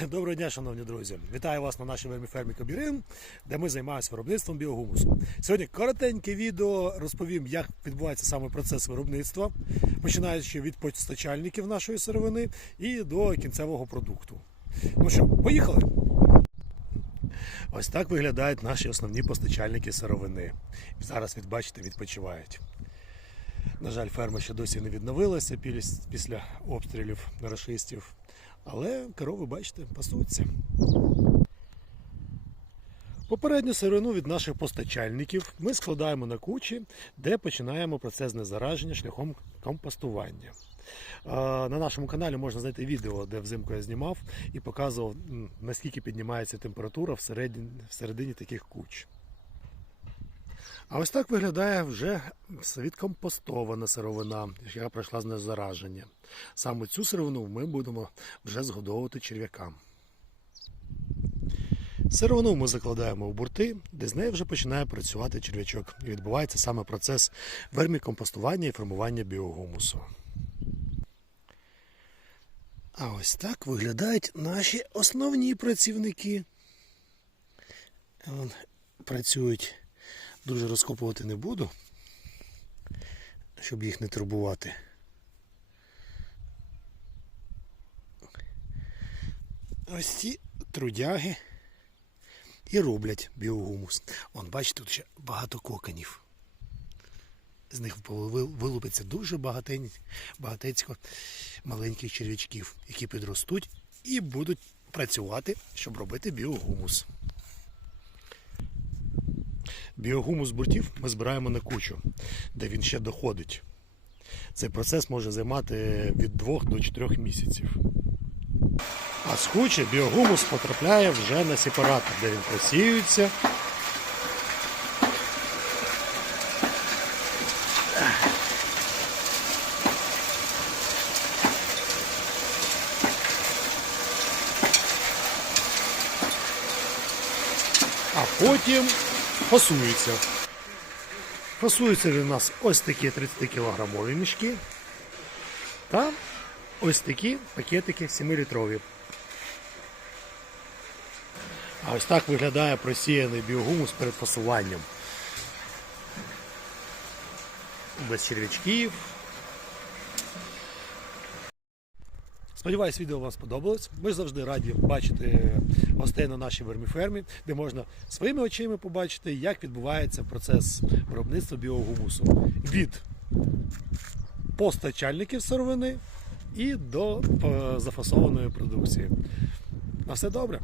Доброго дня, шановні друзі! Вітаю вас на нашій верміфермі Кобірин, де ми займаємося виробництвом біогумусу. Сьогодні коротеньке відео розповім, як відбувається саме процес виробництва, починаючи від постачальників нашої сировини і до кінцевого продукту. Ну що, поїхали? Ось так виглядають наші основні постачальники сировини. Зараз, від бачите, відпочивають. На жаль, ферма ще досі не відновилася після обстрілів рашистів. Але корови, бачите, пасуться. Попередню сировину від наших постачальників ми складаємо на кучі, де починаємо процес незараження шляхом компостування. На нашому каналі можна знайти відео, де взимку я знімав і показував, наскільки піднімається температура всередині, всередині таких куч. А ось так виглядає вже відкомпостована сировина, яка пройшла з незараження. Саме цю сировину ми будемо вже згодовувати черв'якам. Сировину ми закладаємо в бурти, де з нею вже починає працювати черв'ячок. І відбувається саме процес вермікомпостування і формування біогумусу. А ось так виглядають наші основні працівники. Працюють дуже розкопувати не буду, щоб їх не турбувати. Ось ці трудяги і роблять біогумус. Вон, бачите, тут ще багато коконів. З них вилупиться дуже багатецько маленьких черв'ячків, які підростуть і будуть працювати, щоб робити біогумус. Біогумус буртів ми збираємо на кучу, де він ще доходить. Цей процес може займати від 2 до 4 місяців. А з кучі біогумус потрапляє вже на сепаратор, де він просіюється. А потім Фасуються він у нас ось такі 30 кілограмові мішки та ось такі пакетики 7-літрові. А ось так виглядає просіяний біогумус перед фасуванням. Без черв'ячків. Сподіваюсь, відео вам сподобалось. Ми завжди раді бачити гостей на нашій верміфермі, де можна своїми очима побачити, як відбувається процес виробництва біогумусу від постачальників сировини і до е, зафасованої продукції. На все добре.